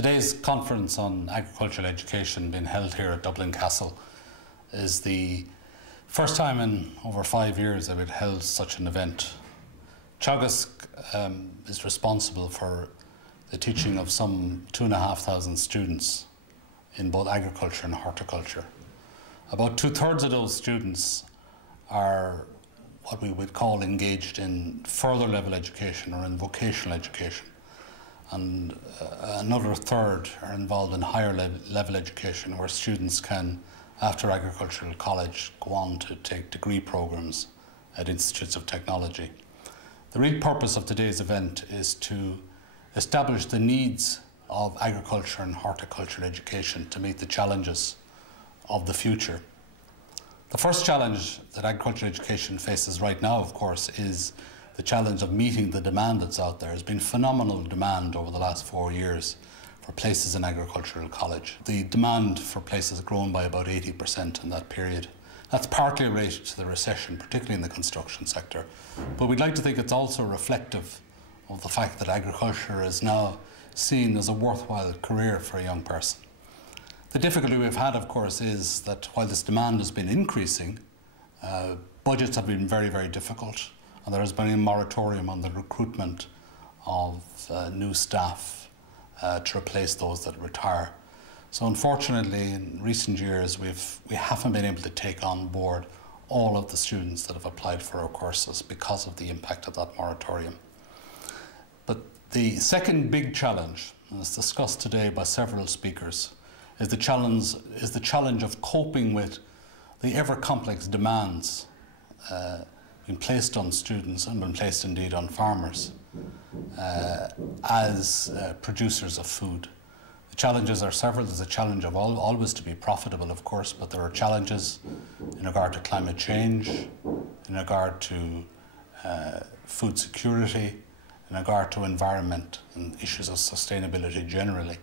Today's conference on agricultural education being held here at Dublin Castle is the first time in over 5 years that we've held such an event. Teagasc is responsible for the teaching of some 2,500 students in both agriculture and horticulture. About 2/3 of those students are what we would call engaged in further level education or in vocational education. And another third are involved in higher level education, where students can, after agricultural college, go on to take degree programs at institutes of technology. The real purpose of today's event is to establish the needs of agriculture and horticultural education to meet the challenges of the future. The first challenge that agricultural education faces right now, of course, is the challenge of meeting the demand that's out there. There's been phenomenal demand over the last 4 years for places in agricultural college. The demand for places has grown by about 80% in that period. That's partly related to the recession, particularly in the construction sector. But we'd like to think it's also reflective of the fact that agriculture is now seen as a worthwhile career for a young person. The difficulty we've had, of course, is that while this demand has been increasing, budgets have been very, very difficult. And there has been a moratorium on the recruitment of new staff to replace those that retire. So unfortunately, in recent years, we haven't been able to take on board all of the students that have applied for our courses because of the impact of that moratorium. But the second big challenge, and it's discussed today by several speakers, is the challenge of coping with the ever complex demands been placed on students and been placed indeed on farmers as producers of food. The challenges are several. There's a challenge of always to be profitable, of course, but there are challenges in regard to climate change, in regard to food security, in regard to environment and issues of sustainability generally.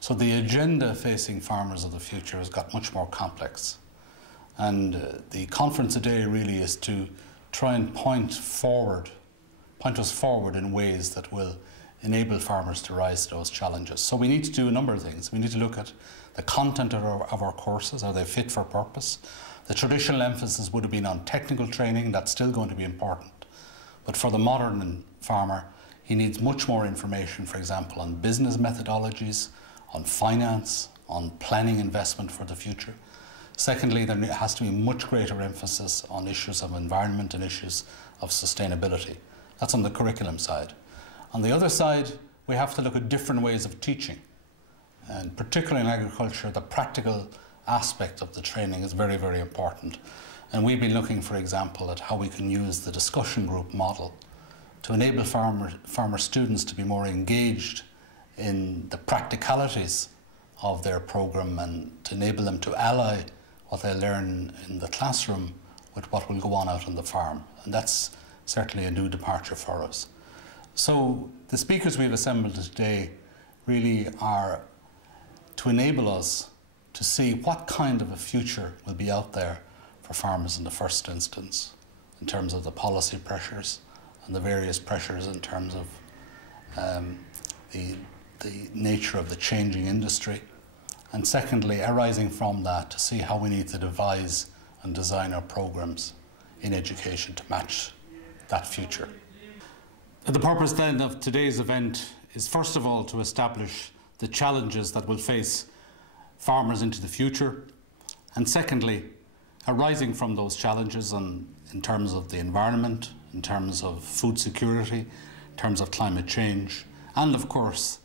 So the agenda facing farmers of the future has got much more complex. And the conference today really is to try and point us forward in ways that will enable farmers to rise to those challenges. So we need to do a number of things. We need to look at the content of our courses. Are they fit for purpose? The traditional emphasis would have been on technical training. That's still going to be important. But for the modern farmer, he needs much more information, for example, on business methodologies, on finance, on planning investment for the future. Secondly, there has to be much greater emphasis on issues of environment and issues of sustainability. That's on the curriculum side. On the other side, we have to look at different ways of teaching. And particularly in agriculture, the practical aspect of the training is very, very important. And we've been looking, for example, at how we can use the discussion group model to enable farmer students to be more engaged in the practicalities of their program and to enable them to ally what they learn in the classroom with what will go on out on the farm. And that's certainly a new departure for us. So the speakers we've assembled today really are to enable us to see what kind of a future will be out there for farmers in the first instance, in terms of the policy pressures and the various pressures in terms of the nature of the changing industry. And secondly, arising from that, to see how we need to devise and design our programs in education to match that future. The purpose then of today's event is first of all to establish the challenges that will face farmers into the future, and secondly, arising from those challenges and in terms of the environment, in terms of food security, in terms of climate change, and of course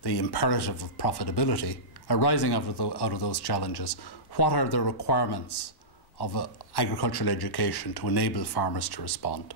the imperative of profitability. Arising out of those challenges, what are the requirements of agricultural education to enable farmers to respond?